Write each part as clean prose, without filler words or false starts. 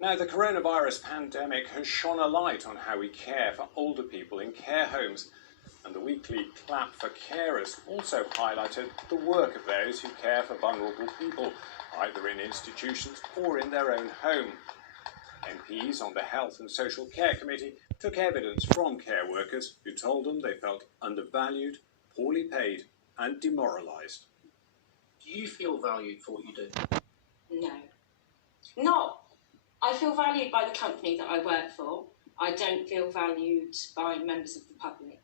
Now, the coronavirus pandemic has shone a light on how we care for older people in care homes, and the weekly Clap for Carers also highlighted the work of those who care for vulnerable people, either in institutions or in their own home. MPs on the Health and Social Care Committee took evidence from care workers who told them they felt undervalued, poorly paid and demoralised. Do you feel valued for what you do? No. Not. I feel valued by the company that I work for. I don't feel valued by members of the public.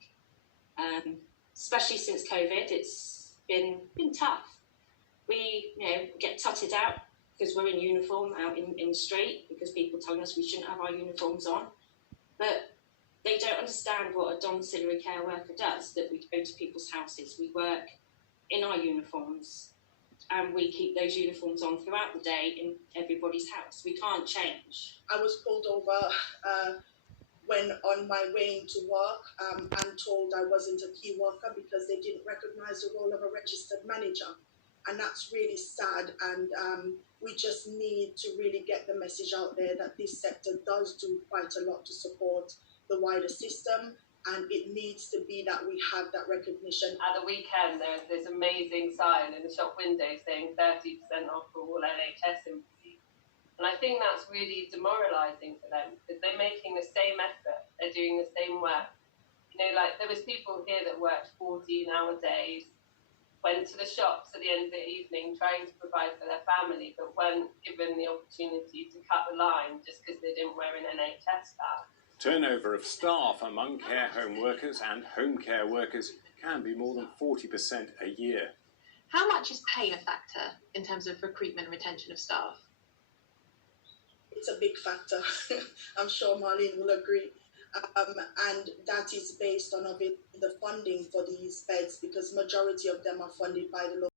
Especially since COVID, it's been tough. We get tutted out because we're in uniform out in the street because people telling us we shouldn't have our uniforms on. But they don't understand what a domiciliary care worker does, that we go to people's houses, we work in our uniforms, and we keep those uniforms on throughout the day in everybody's house. We can't change. I was pulled over when on my way into work and told I wasn't a key worker because they didn't recognise the role of a registered manager. And that's really sad, and we just need to really get the message out there that this sector does do quite a lot to support the wider system, and it needs to be that we have that recognition. At the weekend, there's this amazing sign in the shop window saying 30% off for all NHS employees. And I think that's really demoralising for them because they're making the same effort, they're doing the same work. Like there was people here that worked 14-hour days, went to the shops at the end of the evening trying to provide for their family, but weren't given the opportunity to cut the line just because they didn't wear an NHS badge. Turnover of staff among care home workers and home care workers can be more than 40% a year. How much is pay a factor in terms of recruitment and retention of staff? It's a big factor. I'm sure Marlene will agree. And that is based on the funding for these beds, because majority of them are funded by the